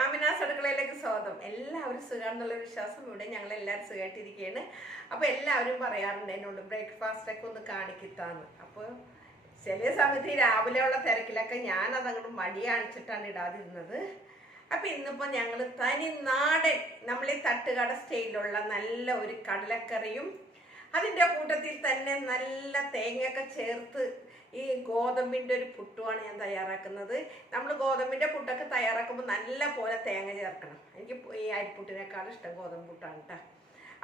ആമിനാസ് അടുക്കളയിലേക്ക് സ്വാഗതം. എല്ലാവരും സുഖമാണെന്നുള്ള വിശ്വാസം ഇവിടെ ഞങ്ങൾ എല്ലാവരും സുഖമായിട്ടിരിക്കുകയാണ്. അപ്പോൾ എല്ലാവരും പറയാറുണ്ട് എന്നോട് ബ്രേക്ക്ഫാസ്റ്റൊക്കെ ഒന്ന് കാണിക്കിത്താന്ന്. അപ്പോൾ ചില സമയത്ത് രാവിലെയുള്ള തിരക്കിലൊക്കെ ഞാൻ അതങ്ങോട്ട് മടി കാണിച്ചിട്ടാണ് ഇടാതിരുന്നത്. അപ്പം ഇന്നിപ്പോൾ ഞങ്ങൾ തനി നാടൻ നമ്മളീ തട്ടുകട സ്റ്റൈലിലുള്ള നല്ല ഒരു കടലക്കറിയും അതിൻ്റെ കൂട്ടത്തിൽ തന്നെ നല്ല തേങ്ങയൊക്കെ ചേർത്ത് ഈ ഗോതമ്പിൻ്റെ ഒരു പുട്ടുമാണ് ഞാൻ തയ്യാറാക്കുന്നത്. നമ്മൾ ഗോതമ്പിൻ്റെ പുട്ടൊക്കെ തയ്യാറാക്കുമ്പോൾ നല്ല പോലെ തേങ്ങ ചേർക്കണം. എനിക്ക് ഈ അരിപ്പുട്ടിനേക്കാളും ഇഷ്ടം ഗോതമ്പ് പുട്ടാണ് കേട്ടോ.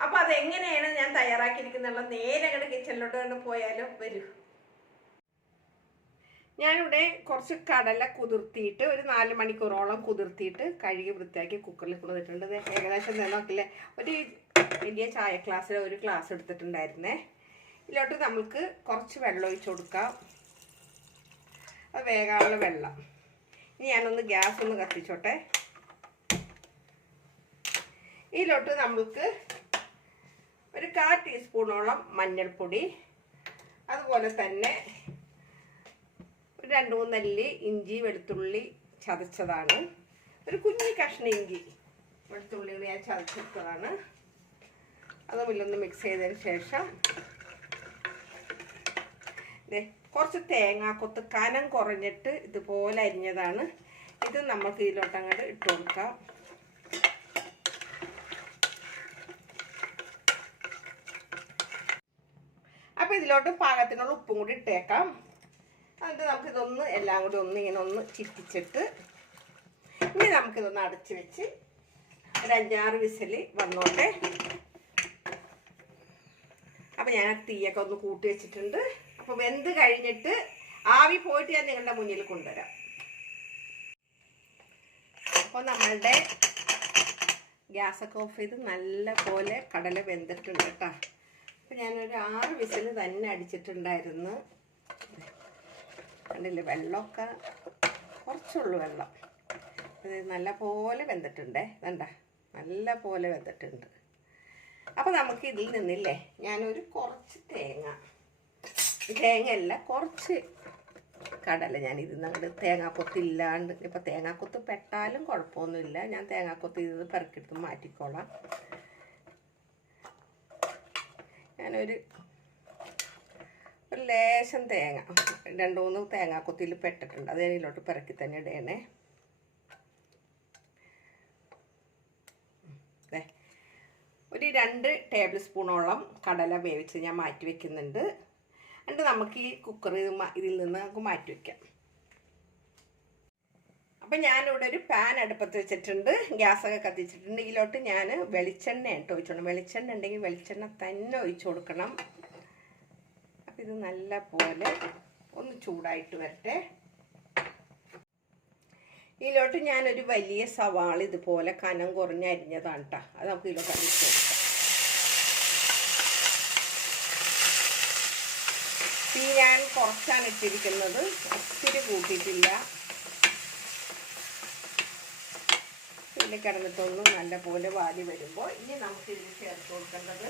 അപ്പോൾ അതെങ്ങനെയാണ് ഞാൻ തയ്യാറാക്കിയിരിക്കുന്നുള്ള നേരെ അങ്ങോട്ട് കിച്ചണിലോട്ട് കൊണ്ട് പോയാലും വരൂ. ഞാനിവിടെ കുറച്ച് കടല കുതിർത്തിയിട്ട് ഒരു 4 മണിക്കൂറോളം കുതിർത്തിയിട്ട് കഴുകി വൃത്തിയാക്കി കുക്കറിൽ കൊടുത്തിട്ടുണ്ട്. ഏകദേശം നോക്കില്ലേ, ഒരു വലിയ ചായ ഗ്ലാസ്സിൽ ഒരു ഗ്ലാസ് എടുത്തിട്ടുണ്ടായിരുന്നേ. ഇതിലോട്ട് നമുക്ക് കുറച്ച് വെള്ളം ഒഴിച്ച് കൊടുക്കാം. അത് വേകാനുള്ള വെള്ളം. ഇനി ഞാനൊന്ന് ഗ്യാസ് ഒന്ന് കത്തിച്ചോട്ടെ. ഇതിലോട്ട് നമുക്ക് ഒരു 1/4 ടീസ്പൂണോളം മഞ്ഞൾപ്പൊടി, അതുപോലെ തന്നെ 2-3 അല്ലി ഇഞ്ചി വെളുത്തുള്ളി ചതച്ചതാണ്, ഒരു കുഞ്ഞി കഷ്ണം ഇഞ്ചി വെളുത്തുള്ളി ഞാൻ ചതച്ചെടുത്തതാണ്. അത് ഒന്ന് മിക്സ് ചെയ്തതിന് ശേഷം കുറച്ച് തേങ്ങാക്കൊത്ത് കനം കുറഞ്ഞിട്ട് ഇതുപോലെ അരിഞ്ഞതാണ്. ഇത് നമുക്ക് ഇതിലോട്ട് അങ്ങോട്ട് ഇട്ട് കൊടുക്കാം. അപ്പോൾ ഇതിലോട്ട് പാകത്തിനുള്ള ഉപ്പും കൂടി ഇട്ടേക്കാം. എന്നിട്ട് നമുക്കിതൊന്ന് എല്ലാം കൂടി ഇങ്ങനെ ഒന്ന് ചിറ്റിച്ചിട്ട് ഇനി നമുക്കിതൊന്ന് അടച്ച് വെച്ച് ഒരു 5-6 വിസിൽ വന്നോട്ടെ. അപ്പോൾ ഞാൻ തീയൊക്കെ ഒന്ന് കൂട്ടി വെച്ചിട്ടുണ്ട്. അപ്പോൾ വെന്ത് കഴിഞ്ഞിട്ട് ആവി പോയിട്ട് ഞാൻ നിങ്ങളുടെ മുന്നിൽ കൊണ്ടുവരാം. അപ്പോൾ നമ്മളുടെ ഗ്യാസൊക്കെ ഓഫ് ചെയ്ത് നല്ല പോലെ കടല വെന്തിട്ടുണ്ട് കേട്ടോ. അപ്പോൾ ഞാനൊരു 6 വിസിൽ തന്നെ അടിച്ചിട്ടുണ്ടായിരുന്നു. കണ്ടില്ലേ, വെള്ളമൊക്കെ കുറച്ചുള്ളൂ വെള്ളം. അത് നല്ല പോലെ വെന്തിട്ടുണ്ടേ, വേണ്ട നല്ല പോലെ വെന്തിട്ടുണ്ട്. അപ്പോൾ നമുക്ക് ഇതിൽ നിന്നില്ലേ ഞാനൊരു കുറച്ച് തേങ്ങയല്ല കുറച്ച് കടല ഞാൻ ഇതിൽ നിന്ന് അങ്ങോട്ട് തേങ്ങാക്കൊത്തില്ലാണ്ട്, ഇപ്പം തേങ്ങാക്കൊത്ത് പെട്ടാലും കുഴപ്പമൊന്നുമില്ല, ഞാൻ തേങ്ങാക്കൊത്ത് ഇത് പെറുക്കിയെടുത്ത് മാറ്റിക്കോളാം. ഞാനൊരു ലേശം തേങ്ങ 2-3 തേങ്ങാക്കൊത്തിയിൽ പെട്ടിട്ടുണ്ട്, അത് ഇതിലോട്ട് പിറക്കി തന്നെ ഇടണേ. ഒരു 2 ടേബിൾ സ്പൂണോളം കടല വേവിച്ച് ഞാൻ മാറ്റി വെക്കുന്നുണ്ട്. എന്നിട്ട് നമുക്ക് ഈ കുക്കർ ഇതിൽ നിന്ന് നമുക്ക് മാറ്റി വയ്ക്കാം. അപ്പം ഞാനിവിടെ ഒരു പാൻ അടുപ്പത്ത് വെച്ചിട്ടുണ്ട്, ഗ്യാസൊക്കെ കത്തിച്ചിട്ടുണ്ട്. ഇതിലോട്ട് ഞാൻ വെളിച്ചെണ്ണ ഇട്ട് ഒഴിച്ചോണം. വെളിച്ചെണ്ണ ഉണ്ടെങ്കിൽ വെളിച്ചെണ്ണ തന്നെ ഒഴിച്ചു കൊടുക്കണം. അപ്പം ഇത് നല്ല പോലെ ഒന്ന് ചൂടായിട്ട് വരട്ടെ. ഇതിലോട്ട് ഞാനൊരു വലിയ സവാള ഇതുപോലെ കനം കുറഞ്ഞ് അരിഞ്ഞതാണ് കേട്ടോ. അത് നമുക്ക് ഇതിലോട്ട് അരിച്ചു കൊടുക്കാം. തീ ഞാൻ കുറച്ചാണ് ഇട്ടിരിക്കുന്നത്, ഒത്തിരി കൂട്ടിയിട്ടില്ല. ഇതിൽ കിടന്നിട്ടൊന്ന് നല്ല പോലെ വാടി വരുമ്പോൾ ഇനി നമുക്ക് ഇതിൽ ചേർത്ത് കൊടുക്കേണ്ടത്,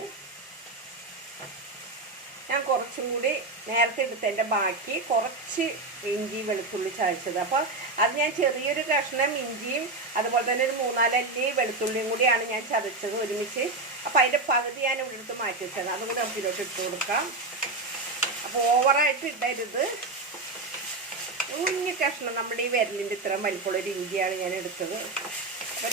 ഞാൻ കുറച്ചും കൂടി നേരത്തെ എടുത്തതിൻ്റെ ബാക്കി കുറച്ച് ഇഞ്ചി വെളുത്തുള്ളി ചതച്ചത്. അപ്പോൾ അത് ഞാൻ ചെറിയൊരു കഷ്ണം ഇഞ്ചിയും അതുപോലെ തന്നെ ഒരു 3-4 അല്ലി വെളുത്തുള്ളിയും കൂടിയാണ് ഞാൻ ചതച്ചത് ഒരുമിച്ച്. അപ്പോൾ അതിൻ്റെ പകുതി ഞാൻ ഇവിടെ എടുത്ത് മാറ്റി വെച്ചത്, അതും കൂടി നമുക്ക് ഇതിലോട്ട് ഇട്ട് കൊടുക്കാം. അപ്പോൾ ഓവറായിട്ട് ഇടരുത്. കുഞ്ഞു കഷ്ണം നമ്മുടെ ഈ വിരലിൻ്റെ ഇത്രയും വലിപ്പമുള്ളൊരു ഇഞ്ചിയാണ് ഞാൻ എടുത്തത്. അപ്പോൾ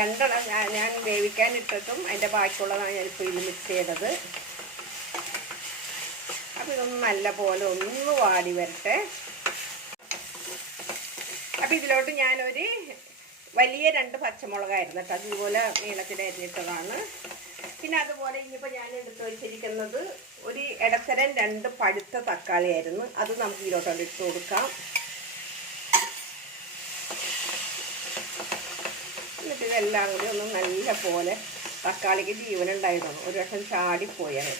രണ്ടെണ്ണം ഞാൻ വേവിക്കാൻ ഇട്ടിട്ടും അതിൻ്റെ ബാക്കിയുള്ളതാണ് ഞാനിപ്പോൾ ഇതിൽ മിക്സ് ചെയ്തത്. അപ്പോൾ ഇതൊന്ന് നല്ല പോലെ ഒന്ന് വാടി വരട്ടെ. അപ്പോൾ ഇതിലോട്ട് ഞാനൊരു വലിയ 2 പച്ചമുളകായിരുന്നു കേട്ടോ, അതുപോലെ നീളത്തിൽ അരിഞ്ഞിട്ടതാണ്. പിന്നെ അതുപോലെ ഇനിയിപ്പോൾ ഞാൻ എടുത്ത് വെച്ചിരിക്കുന്നത് ഒരു ഇടത്തരം 2 പഴുത്ത തക്കാളി ആയിരുന്നു, അത് നമുക്ക് ഇതിലോട്ട് ഇട്ട് കൊടുക്കാം. എന്നിട്ട് ഇതെല്ലാം കൂടി ഒന്ന് നല്ല പോലെ, തക്കാളിക്ക് ജീവനുണ്ടായിരുന്നു, ഒരു വട്ടം ചാടിപ്പോയത്.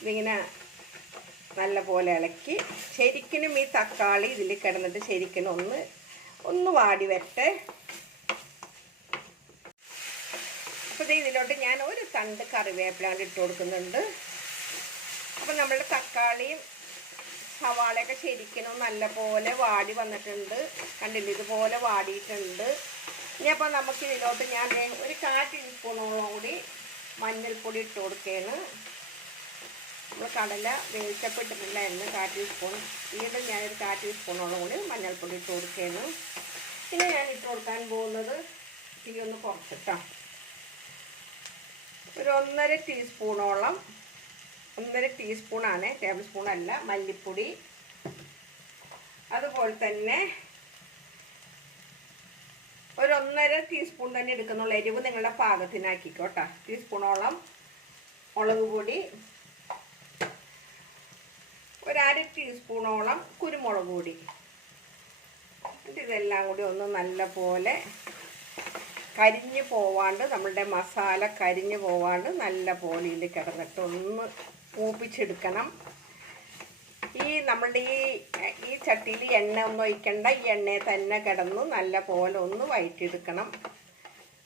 ഇതിങ്ങനെ നല്ല പോലെ ഇളക്കി ശരിക്കും ഈ തക്കാളി ഇതിൽ കിടന്നിട്ട് ശരിക്കും ഒന്ന് വാടി വരട്ടെ. അപ്പോൾ ഇതിലോട്ട് ഞാൻ ഒരു തണ്ട് കറിവേപ്പില ഇട്ട് കൊടുക്കുന്നുണ്ട്. അപ്പോൾ നമ്മളുടെ തക്കാളിയും സവാളയൊക്കെ ശരിക്കും നല്ല പോലെ വാടി വന്നിട്ടുണ്ട്. കണ്ടില്ല, ഇതുപോലെ വാടിയിട്ടുണ്ട്. ഇനി അപ്പോൾ നമുക്ക് ഇതിലോട്ട് ഞാൻ ഒരു 1/4 ടീസ്പൂണോളം കൂടി മഞ്ഞൾപ്പൊടി ഇട്ട് കൊടുക്കുകയാണ്. നമ്മൾ കടല വേവിച്ചപ്പെട്ടിട്ടില്ലായിരുന്നു 1/4 ടീസ്പൂൺ. വീണ്ടും ഞാനൊരു 1/4 ടീസ്പൂണോളം കൂടി മഞ്ഞൾപ്പൊടി ഇട്ട് കൊടുക്കുകയാണ്. പിന്നെ ഞാൻ ഇട്ട് കൊടുക്കാൻ പോകുന്നത് തീ ഒന്ന് കുറച്ചിട്ടാണ് ഒരു 1.5 ടീസ്പൂണോളം, 1.5 ടീസ്പൂണാണ്, ടേബിൾ സ്പൂണല്ല, മല്ലിപ്പൊടി. അതുപോലെ തന്നെ ഒരു 1.5 ടീസ്പൂൺ തന്നെ എടുക്കുന്നുള്ള, എരിവ് നിങ്ങളുടെ പാകത്തിനാക്കിക്കോട്ടെ. ടീസ്പൂണോളം മുളക് പൊടി, ഒരു 1/2 ടീസ്പൂണോളം കുരുമുളക് പൊടി. ഇതെല്ലാം കൂടി ഒന്ന് നല്ല പോലെ കരിഞ്ഞു പോവാണ്ട്, നമ്മളുടെ മസാല കരിഞ്ഞു പോവാണ്ട് നല്ല പോലെ ഇതിൽ കിടന്നിട്ട് ഒന്ന് മൂപ്പിച്ചെടുക്കണം. നമ്മളുടെ ഈ ചട്ടിയിൽ എണ്ണ ഒന്നും ഒഴിക്കണ്ട, ഈ എണ്ണയെ തന്നെ കിടന്ന് നല്ല പോലെ ഒന്ന് വഴറ്റിയെടുക്കണം.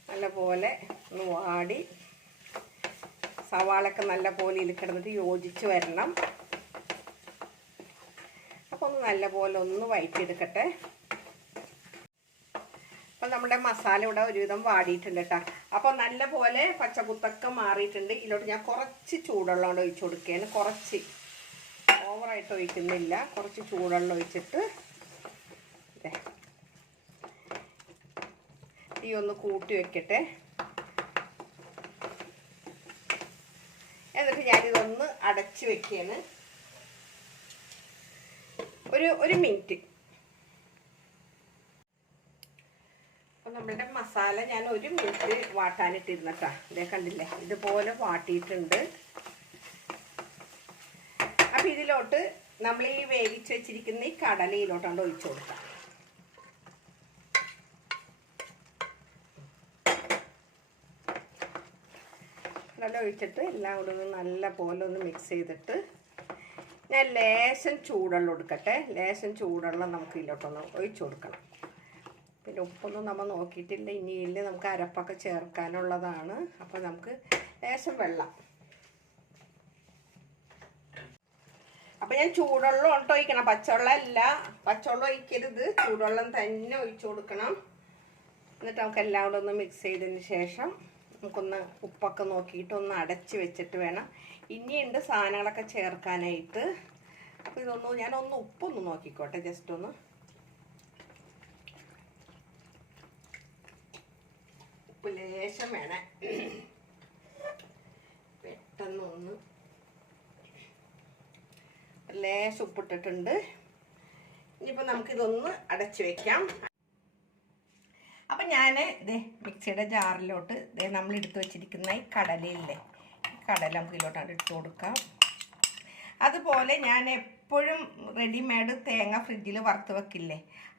നല്ല പോലെ ഒന്ന് വാടി സവാളൊക്കെ നല്ല പോലെ ഇതിൽ കിടന്നിട്ട് യോജിച്ച് വരണം. അപ്പോൾ ഒന്ന് നല്ല പോലെ ഒന്ന് വഴറ്റിയെടുക്കട്ടെ. അപ്പോൾ നമ്മുടെ മസാല ഇവിടെ ഒരുവിധം വാടിയിട്ടുണ്ട് കേട്ടോ. അപ്പോൾ നല്ല പോലെ പച്ചക്കുത്തൊക്കെ മാറിയിട്ടുണ്ട്. ഇതിലോട്ട് ഞാൻ കുറച്ച് ചൂടുവെള്ളം ഒഴിച്ച് കൊടുക്കുകയാണ്. കുറച്ച്, ഓവറായിട്ട് ഒഴിക്കുന്നില്ല, കുറച്ച് ചൂടുവെള്ളം ഒഴിച്ചിട്ട് തീ ഒന്ന് കൂട്ടി വെക്കട്ടെ. എന്നിട്ട് ഞാനിതൊന്ന് അടച്ച് വെക്കുകയാണ് ഒരു മിനിറ്റ്. അപ്പോൾ നമ്മളുടെ മസാല ഞാൻ 1 മിനിറ്റ് വാട്ടാനിട്ടിരുന്നട്ടാ. ഇതേ കണ്ടില്ലേ, ഇതുപോലെ വാട്ടിയിട്ടുണ്ട്. അപ്പം ഇതിലോട്ട് നമ്മൾ ഈ വേവിച്ച് വെച്ചിരിക്കുന്ന ഈ കടലയിലോട്ടാണ് ഒഴിച്ചു കൊടുക്കാം. കടല ഒഴിച്ചിട്ട് എല്ലാം കൂടെ ഒന്ന് നല്ല പോലെ ഒന്ന് മിക്സ് ചെയ്തിട്ട് ഞാൻ ലേശം ചൂടുവെള്ളം കൊടുക്കട്ടെ. ലേശം ചൂടുവെള്ളം നമുക്ക് ഇതിലോട്ടൊന്ന് ഒഴിച്ചു കൊടുക്കണം. പിന്നെ ഉപ്പൊന്നും നമ്മൾ നോക്കിയിട്ടില്ല, ഇനിയില്ല, നമുക്ക് അരപ്പൊക്കെ ചേർക്കാനുള്ളതാണ്. അപ്പോൾ നമുക്ക് ലേശം വെള്ളം. അപ്പം ഞാൻ ചൂടുവെള്ളം ഒട്ട് ഒഴിക്കണം, പച്ചവെള്ളം അല്ല. പച്ചവെള്ളം ഒഴിക്കരുത്, ചൂടുവെള്ളം തന്നെ ഒഴിച്ചു കൊടുക്കണം. എന്നിട്ട് നമുക്ക് എല്ലാം കൂടെ ഒന്ന് മിക്സ് ചെയ്തതിന് ശേഷം നമുക്കൊന്ന് ഉപ്പൊക്കെ നോക്കിയിട്ട് ഒന്ന് അടച്ച് വെച്ചിട്ട് വേണം. ഇനിയുണ്ട് സാധനങ്ങളൊക്കെ ചേർക്കാനായിട്ട്. അപ്പോൾ ഇതൊന്ന് ഞാനൊന്ന് ഉപ്പൊന്ന് നോക്കിക്കോട്ടെ, ജസ്റ്റ് ഒന്ന്. ഉപ്പ് ലേശം വേണം, പെട്ടെന്നൊന്ന് ലേശം ഉപ്പിട്ടിട്ടുണ്ട്. ഇനിയിപ്പോൾ നമുക്കിതൊന്ന് അടച്ച് വെക്കാം. അപ്പം ഞാൻ ഇതേ മിക്സിയുടെ ജാറിലോട്ട് ഇതേ നമ്മൾ എടുത്ത് വെച്ചിരിക്കുന്ന ഈ കടലയില്ലേ, ഈ കടല നമുക്ക് ഇതിലോട്ടാണ് ഇട്ട് കൊടുക്കാം. അതുപോലെ ഞാൻ എപ്പോഴും റെഡിമെയ്ഡ് തേങ്ങ ഫ്രിഡ്ജിൽ വറുത്ത് വെക്കില്ലേ,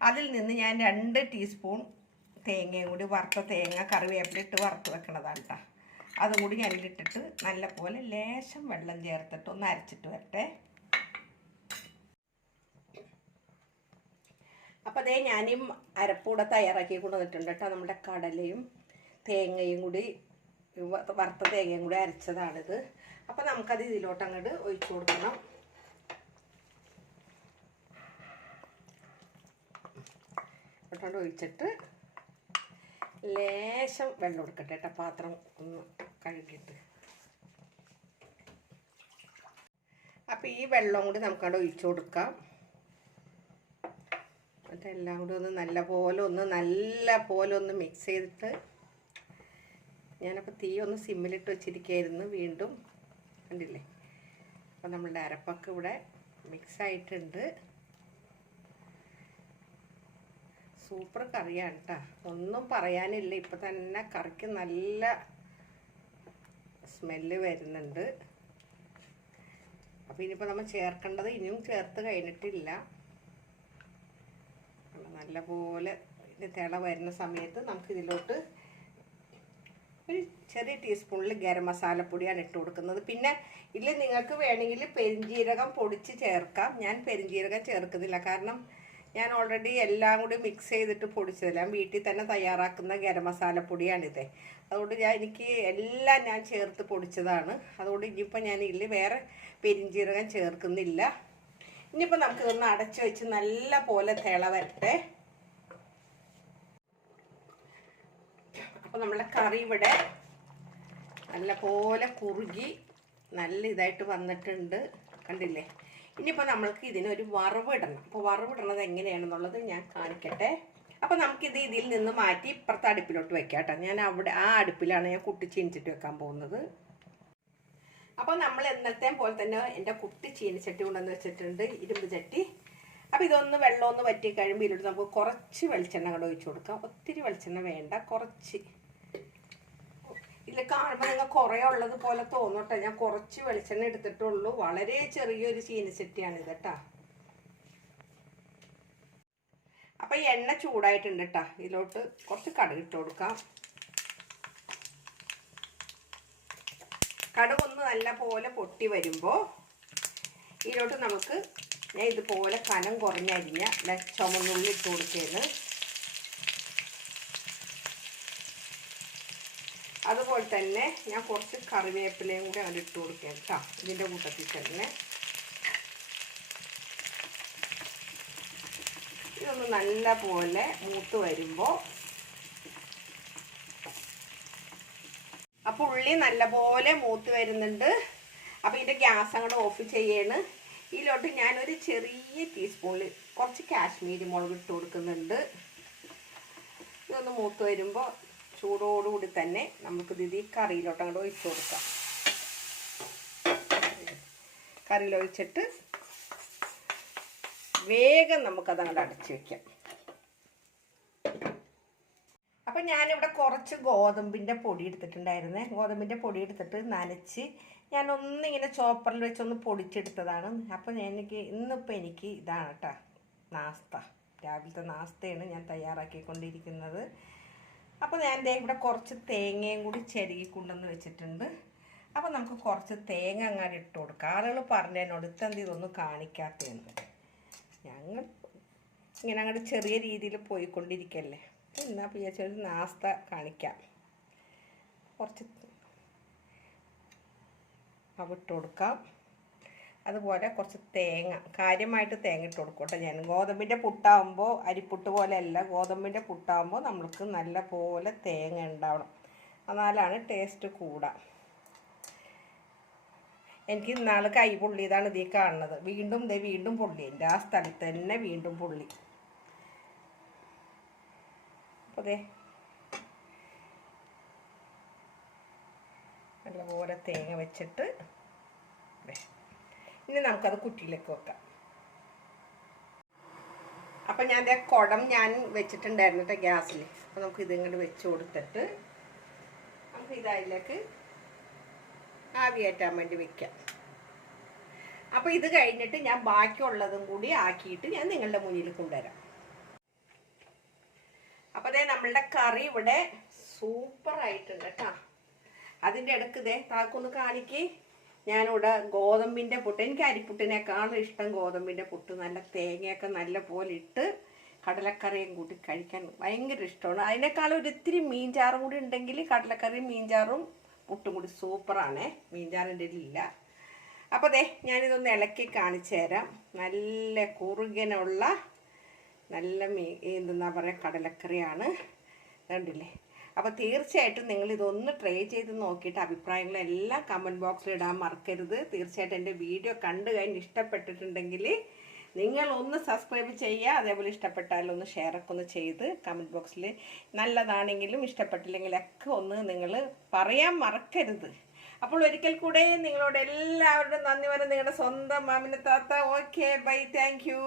അതിൽ നിന്ന് ഞാൻ 2 ടീസ്പൂൺ തേങ്ങയും കൂടി, വറുത്ത തേങ്ങ കറിവേപ്പിലിട്ട് വറുത്ത് വെക്കണതാണ് കേട്ടോ. അതും കൂടി ഞാനിട്ടിട്ട് നല്ല പോലെ ലേശം വെള്ളം ചേർത്തിട്ട് ഒന്ന് അരച്ചിട്ട് വരട്ടെ. അപ്പോൾ അതേ ഞാനും അരപ്പൂടെ തയ്യാറാക്കി കൊണ്ടുവന്നിട്ടുണ്ട് കേട്ടോ. നമ്മുടെ കടലയും തേങ്ങയും കൂടി, വറുത്ത തേങ്ങയും കൂടി അരച്ചതാണിത്. അപ്പോൾ നമുക്കത് ഇതിലോട്ട് അങ്ങോട്ട് ഒഴിച്ചു കൊടുക്കണം. ഇട്ടോണ്ട് ഒഴിച്ചിട്ട് ലേശം വെള്ളം കൊടുക്കട്ടെ കേട്ടോ, പാത്രം ഒന്ന് കഴുകിയിട്ട്. അപ്പോൾ ഈ വെള്ളം കൂടി നമുക്കവിടെ ഒഴിച്ചു കൊടുക്കാം. എന്നിട്ട് എല്ലാം കൂടി ഒന്ന് നല്ല പോലെ ഒന്ന് മിക്സ് ചെയ്തിട്ട്, ഞാനപ്പോൾ തീ ഒന്ന് സിമ്മിലിട്ട് വെച്ചിരിക്കുകയായിരുന്നു. വീണ്ടും കണ്ടില്ലേ, അപ്പോൾ നമ്മളുടെ അരപ്പൊക്കെ ഇവിടെ മിക്സ് ആയിട്ടുണ്ട്. സൂപ്പർ കറിയാണ് കേട്ടോ, ഒന്നും പറയാനില്ല. ഇപ്പം തന്നെ കറിക്ക് നല്ല സ്മെല്ല് വരുന്നുണ്ട്. അപ്പോൾ ഇനിയിപ്പോൾ നമ്മൾ ചേർക്കേണ്ടത് ഇനിയും ചേർത്ത് കഴിഞ്ഞിട്ടില്ല. നല്ല പോലെ തിള വരുന്ന സമയത്ത് നമുക്ക് ഇതിലോട്ട് ഒരു ചെറിയ ടീസ്പൂണിൽ ഗരം മസാലപ്പൊടിയാണ് ഇട്ട് കൊടുക്കുന്നത്. പിന്നെ ഇതിൽ നിങ്ങൾക്ക് വേണമെങ്കിൽ പെരിഞ്ജീരകം പൊടിച്ച് ചേർക്കാം. ഞാൻ പെരിഞ്ജീരകം ചേർക്കുന്നില്ല, കാരണം ഞാൻ ഓൾറെഡി എല്ലാം കൂടി മിക്സ് ചെയ്തിട്ട് പൊടിച്ചതല്ല, വീട്ടിൽ തന്നെ തയ്യാറാക്കുന്ന ഗരം മസാലപ്പൊടിയാണിത്. അതുകൊണ്ട് എനിക്ക് എല്ലാം ഞാൻ ചേർത്ത് പൊടിച്ചതാണ്. അതുകൊണ്ട് ഇനിയിപ്പോൾ ഞാൻ ഇതിൽ വേറെ പെരിഞ്ജീരകം ചേർക്കുന്നില്ല. ഇനിയിപ്പോൾ നമുക്കിതൊന്ന് അടച്ചു വെച്ച് നല്ല പോലെ തിള വരട്ടെ. അപ്പോൾ നമ്മളെ കറി ഇവിടെ നല്ല പോലെ കുറുകി നല്ല ഇതായിട്ട് വന്നിട്ടുണ്ട്, കണ്ടില്ലേ? ഇനിയിപ്പോൾ നമ്മൾക്ക് ഇതിനൊരു വറവിടണം. അപ്പോൾ വറവിടണത് എങ്ങനെയാണെന്നുള്ളത് ഞാൻ കാണിക്കട്ടെ. അപ്പോൾ നമുക്കിത് ഇതിൽ നിന്ന് മാറ്റി ഇപ്പുറത്തെ അടുപ്പിലോട്ട് വെക്കാം കേട്ടോ. ഞാൻ അവിടെ ആ അടുപ്പിലാണ് ഞാൻ കുട്ടി ചീനിച്ചിട്ട് വെക്കാൻ പോകുന്നത്. അപ്പോൾ നമ്മൾ എന്നത്തെ പോലെ തന്നെ എൻ്റെ കുട്ടി ചീനിച്ചട്ടി കൊണ്ടുവന്ന് വെച്ചിട്ടുണ്ട്, ഇരുമ്പ് ചട്ടി. അപ്പോൾ ഇതൊന്ന് വെള്ളമൊന്ന് വറ്റി കഴിയുമ്പോൾ ഇതിലോട്ട് നമുക്ക് കുറച്ച് വെളിച്ചെണ്ണ കൂടെ ഒഴിച്ചു കൊടുക്കാം. ഒത്തിരി വെളിച്ചെണ്ണ വേണ്ട, കുറച്ച്. ഇതിൽ കാണുമ്പോൾ നിങ്ങൾ കുറേ ഉള്ളത് പോലെ തോന്നട്ടെ, ഞാൻ കുറച്ച് വെളിച്ചെണ്ണ എടുത്തിട്ടുള്ളൂ. വളരെ ചെറിയൊരു ചീനിച്ചട്ടിയാണിത് കേട്ടോ. അപ്പം ഈ എണ്ണ ചൂടായിട്ടുണ്ട് കേട്ടോ. ഇതിലോട്ട് കുറച്ച് കടുക് ഇട്ട് കൊടുക്കാം. കടുകൊന്ന് നല്ല പോലെ പൊട്ടി വരുമ്പോൾ ഇതിലോട്ട് നമുക്ക് ഞാൻ ഇതുപോലെ കനം കുറഞ്ഞരിഞ്ഞ ചുമന്നുള്ളി ഇട്ട് കൊടുക്കുകയാണ്. അതുപോലെ തന്നെ ഞാൻ കുറച്ച് കറിവേപ്പിലയും കൂടി അങ്ങനെ ഇട്ട് കൊടുക്കുകയാണ് കേട്ടോ. ഇതിൻ്റെ കൂട്ടത്തിൽ തന്നെ ഇതൊന്ന് നല്ല പോലെ മൂത്ത് വരുമ്പോൾ, അപ്പോൾ ഉള്ളി നല്ലപോലെ മൂത്ത് വരുന്നുണ്ട്. അപ്പോൾ ഇതിൻ്റെ ഗ്യാസ് അങ്ങോട്ട് ഓഫ് ചെയ്യാണ്. ഇതിലോട്ട് ഞാനൊരു ചെറിയ ടീസ്പൂണിൽ കുറച്ച് കാശ്മീരി മുളക് ഇട്ട് കൊടുക്കുന്നുണ്ട്. ഇതൊന്ന് മൂത്ത് വരുമ്പോൾ ചൂടോടുകൂടി തന്നെ നമുക്കിത് ഈ കറിയിലോട്ട് അങ്ങോട്ട് ഒഴിച്ച് കൊടുക്കാം. കറിയിലൊഴിച്ചിട്ട് വേഗം നമുക്കത് അങ്ങോട്ട് അടച്ച് വയ്ക്കാം. അപ്പം ഞാനിവിടെ കുറച്ച് ഗോതമ്പിൻ്റെ പൊടി എടുത്തിട്ടുണ്ടായിരുന്നേ. ഗോതമ്പിൻ്റെ പൊടി എടുത്തിട്ട് നനച്ച് ഞാനൊന്നിങ്ങനെ ചോപ്പറിൽ വെച്ചൊന്ന് പൊടിച്ചെടുത്തതാണ്. അപ്പം ഇന്നിപ്പോൾ എനിക്ക് ഇതാണ് കേട്ടോ നാസ്ത. രാവിലത്തെ നാസ്തയാണ് ഞാൻ തയ്യാറാക്കിക്കൊണ്ടിരിക്കുന്നത്. അപ്പോൾ ഞാൻ ഇവിടെ കുറച്ച് തേങ്ങയും കൂടി ചെരുകി കൊണ്ടുവന്ന് വെച്ചിട്ടുണ്ട്. അപ്പോൾ നമുക്ക് കുറച്ച് തേങ്ങ അങ്ങനെ ഇട്ട് കൊടുക്കാം. ആളുകൾ പറഞ്ഞതിനോട് ഇതെന്ത് ഇതൊന്നും കാണിക്കാത്തതെന്ന്. ഞങ്ങൾ ഇങ്ങനെ അങ്ങോട്ട് ചെറിയ രീതിയിൽ പോയിക്കൊണ്ടിരിക്കല്ലേ. എന്നാൽ വിചാരിച്ചൊരു നാസ്ത കാണിക്കാം. കുറച്ച് ഇട്ട് കൊടുക്കാം. അതുപോലെ കുറച്ച് തേങ്ങ, കാര്യമായിട്ട് തേങ്ങ ഇട്ട് കൊടുക്കട്ടെ. ഞാൻ ഗോതമ്പിൻ്റെ പുട്ടാകുമ്പോൾ അരിപ്പുട്ട് പോലെയല്ല, ഗോതമ്പിൻ്റെ പുട്ടാകുമ്പോൾ നമ്മൾക്ക് നല്ല പോലെ തേങ്ങ ഉണ്ടാവണം, എന്നാലാണ് ടേസ്റ്റ് കൂടാം. എനിക്ക് ഇന്നാൾ കൈ പൊള്ളിയതാണ് ഇതിൽ കാണുന്നത്. വീണ്ടും പൊള്ളി, എൻ്റെ ആ സ്ഥലത്ത് തന്നെ വീണ്ടും പൊള്ളി. അപ്പോൾ അതെ നല്ലപോലെ തേങ്ങ വെച്ചിട്ട് ഇനി നമുക്കത് കുറ്റിയിലേക്ക് വെക്കാം. അപ്പം ഞാൻ കുടം വെച്ചിട്ടുണ്ടായിരുന്നു കേട്ടോ ഗ്യാസിൽ. അപ്പോൾ നമുക്ക് ഇതിങ്ങോട്ട് വെച്ച് കൊടുത്തിട്ട് നമുക്ക് ഇതിലേക്ക് ആവിയേറ്റാൻ വേണ്ടി വെക്കാം. അപ്പോൾ ഇത് കഴിഞ്ഞിട്ട് ഞാൻ ബാക്കിയുള്ളതും കൂടി ആക്കിയിട്ട് ഞാൻ നിങ്ങളുടെ മുന്നിൽ കൊണ്ടുവരാം. അപ്പോൾ അതേ നമ്മളുടെ കറി ഇവിടെ സൂപ്പറായിട്ടുണ്ട് കേട്ടോ. അതിൻ്റെ ഇടയ്ക്ക് താക്കൊന്ന് കാണിക്ക്. ഞാനിവിടെ ഗോതമ്പിൻ്റെ പുട്ട്, എനിക്ക് അരിപ്പുട്ടിനേക്കാളും ഇഷ്ടം ഗോതമ്പിൻ്റെ പുട്ട്. നല്ല തേങ്ങയൊക്കെ നല്ല പോലെ ഇട്ട് കടലക്കറിയും കൂട്ടി കഴിക്കാൻ ഭയങ്കര ഇഷ്ടമാണ്. അതിനേക്കാളും ഒരിത്തിരി മീൻചാറും കൂടി ഉണ്ടെങ്കിൽ കടലക്കറിയും മീൻചാറും പുട്ടും കൂടി സൂപ്പറാണേ. മീൻചാറിൻ്റെ ഇല്ല. അപ്പോൾ ഞാനിതൊന്ന് ഇളക്കി കാണിച്ചു തരാം. നല്ല കുറുകനുള്ള നല്ല എന്തെന്നാ പറയുക കടലക്കറിയാണ്, കണ്ടില്ലേ? അപ്പോൾ തീർച്ചയായിട്ടും നിങ്ങളിതൊന്ന് ട്രൈ ചെയ്ത് നോക്കിയിട്ട് അഭിപ്രായങ്ങളെല്ലാം കമൻറ്റ് ബോക്സിൽ ഇടാൻ മറക്കരുത്. തീർച്ചയായിട്ടും എൻ്റെ വീഡിയോ കണ്ടു കഴിഞ്ഞ് ഇഷ്ടപ്പെട്ടിട്ടുണ്ടെങ്കിൽ നിങ്ങളൊന്ന് സബ്സ്ക്രൈബ് ചെയ്യുക. അതേപോലെ ഇഷ്ടപ്പെട്ടാലൊന്ന് ഷെയറൊക്കെ ഒന്ന് ചെയ്ത് കമൻറ്റ് ബോക്സിൽ നല്ലതാണെങ്കിലും ഇഷ്ടപ്പെട്ടില്ലെങ്കിലൊക്കെ ഒന്ന് നിങ്ങൾ പറയാൻ മറക്കരുത്. അപ്പോൾ ഒരിക്കൽ കൂടെ നിങ്ങളോട് എല്ലാവരുടെയും നന്ദി പറയുന്നത് നിങ്ങളുടെ സ്വന്തം മാമിന താത്ത. Okay, bye, thank U.